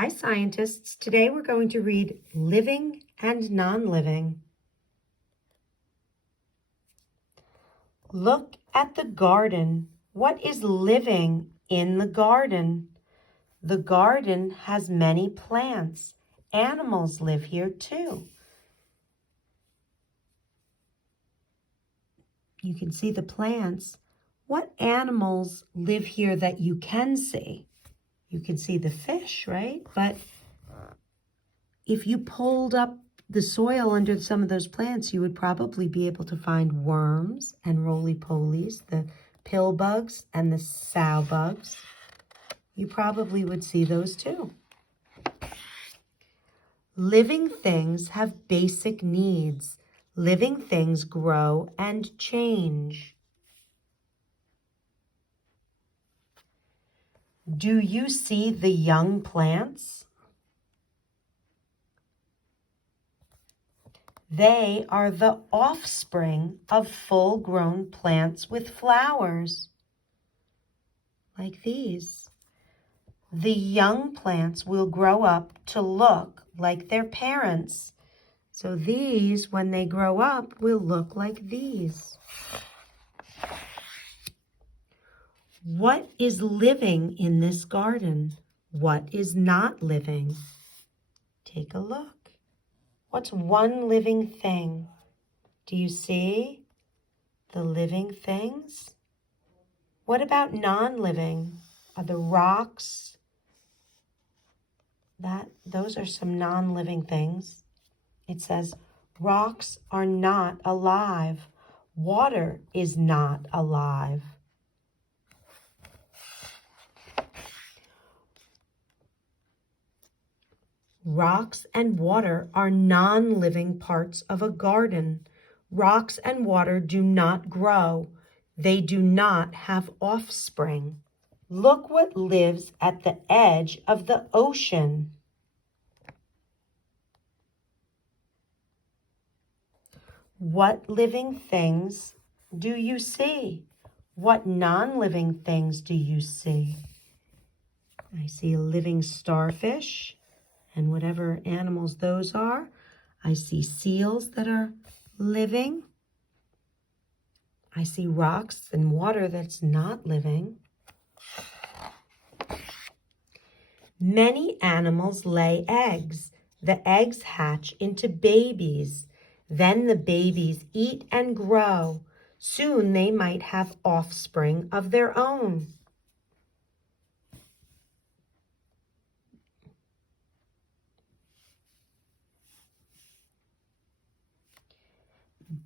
Hi, scientists. Today we're going to read Living and Non-Living. Look at the garden. What is living in the garden? The garden has many plants. Animals live here too. You can see the plants. What animals live here that you can see? You can see the fish, right? But if you pulled up the soil under some of those plants, you would probably be able to find worms and roly-polies, the pill bugs and the sow bugs. You probably would see those too. Living things have basic needs. Living things grow and change. Do you see the young plants? They are the offspring of full-grown plants with flowers, like these. The young plants will grow up to look like their parents. So these, when they grow up, will look like these. What is living in this garden? What is not living? Take a look. What's one living thing? Do you see the living things? What about non-living? Are the rocks? Those are some non-living things. It says, rocks are not alive. Water is not alive. Rocks and water are non-living parts of a garden. Rocks and water do not grow. They do not have offspring. Look what lives at the edge of the ocean. What living things do you see? What non-living things do you see? I see a living starfish and whatever animals those are. I see seals that are living. I see rocks and water that's not living. Many animals lay eggs. The eggs hatch into babies. Then the babies eat and grow. Soon they might have offspring of their own.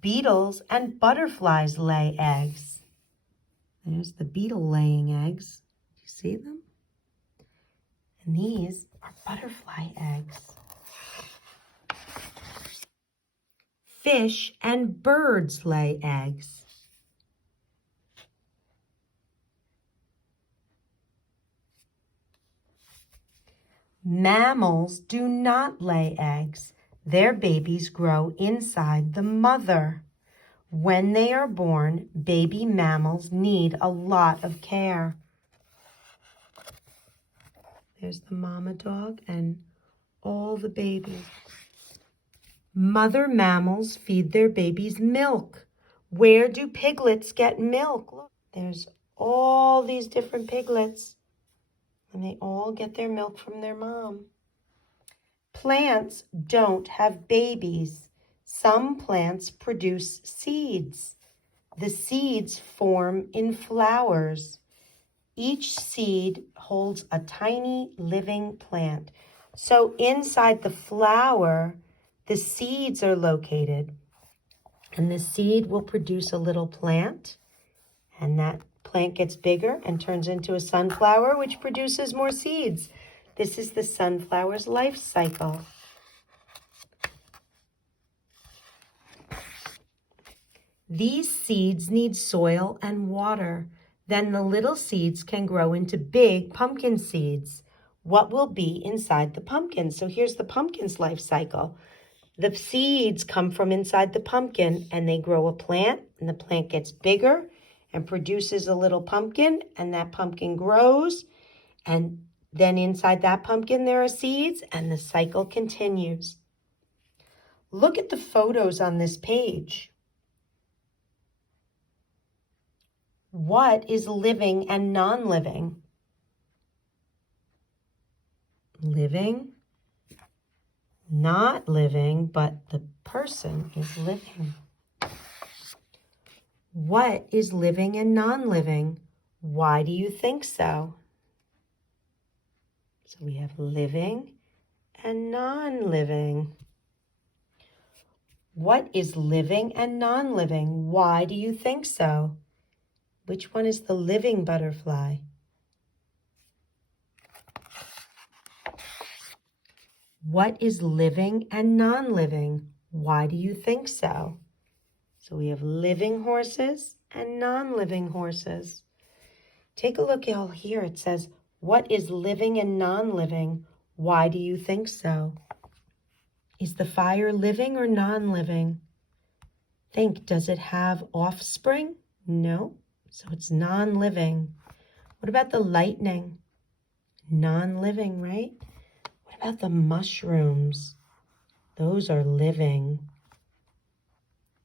Beetles and butterflies lay eggs. There's the beetle laying eggs. Do you see them? And these are butterfly eggs. Fish and birds lay eggs. Mammals do not lay eggs. Their babies grow inside the mother. When they are born, baby mammals need a lot of care. There's the mama dog and all the babies. Mother mammals feed their babies milk. Where do piglets get milk? Look, there's all these different piglets, and they all get their milk from their mom. Plants don't have babies. Some plants produce seeds. The seeds form in flowers. Each seed holds a tiny living plant. So inside the flower, the seeds are located. And the seed will produce a little plant. And that plant gets bigger and turns into a sunflower, which produces more seeds. This is the sunflower's life cycle. These seeds need soil and water. Then the little seeds can grow into big pumpkin seeds. What will be inside the pumpkin? So here's the pumpkin's life cycle. The seeds come from inside the pumpkin and they grow a plant, and the plant gets bigger and produces a little pumpkin, and that pumpkin grows and Then inside that pumpkin there are seeds, and the cycle continues. Look at the photos on this page. What is living and non-living? Living, not living, but the person is living. What is living and non-living? Why do you think so? So we have living and non-living. What is living and non-living? Why do you think so? Which one is the living butterfly? What is living and non-living? Why do you think so? So we have living horses and non-living horses. Take a look out here. It says, what is living and non-living? Why do you think so? Is the fire living or non-living? Think, does it have offspring? No, so it's non-living. What about the lightning? Non-living, right? What about the mushrooms? Those are living.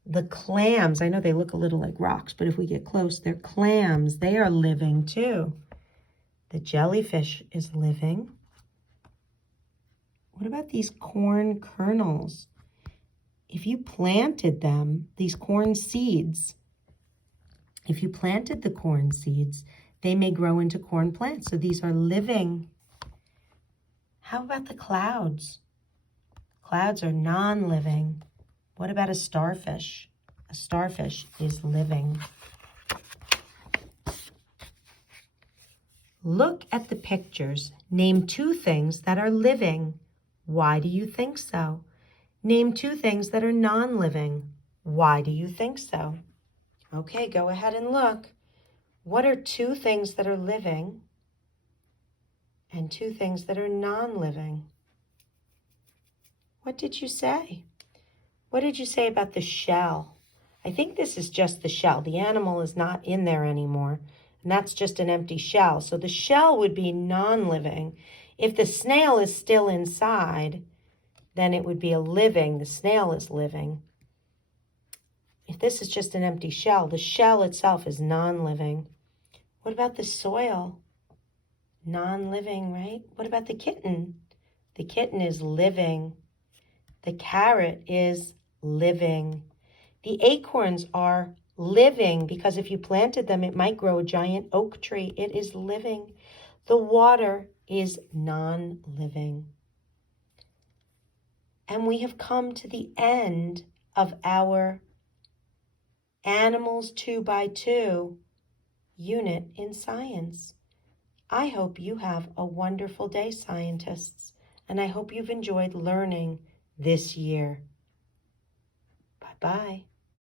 The clams, I know they look a little like rocks, but if we get close, they're clams. They are living too. The jellyfish is living. What about these corn kernels? If you planted them, these corn seeds, if you planted the corn seeds, they may grow into corn plants. So these are living. How about the clouds? Clouds are non-living. What about a starfish? A starfish is living. Look at the pictures. Name 2 things that are living. Why do you think so? Name 2 things that are non-living. Why do you think so? Okay, go ahead and look. What are 2 things that are living and 2 things that are non-living? What did you say? What did you say about the shell? I think this is just the shell. The animal is not in there anymore, and that's just an empty shell. So the shell would be non-living. If the snail is still inside, then it would be a living. The snail is living. If this is just an empty shell, the shell itself is non-living. What about the soil? Non-living, right? What about the kitten? The kitten is living. The carrot is living. The acorns are living because if you planted them, it might grow a giant oak tree. It is living. The water is non-living. And we have come to the end of our Animals 2x2 unit in science. I hope you have a wonderful day, scientists, and I hope you've enjoyed learning this year. Bye-bye.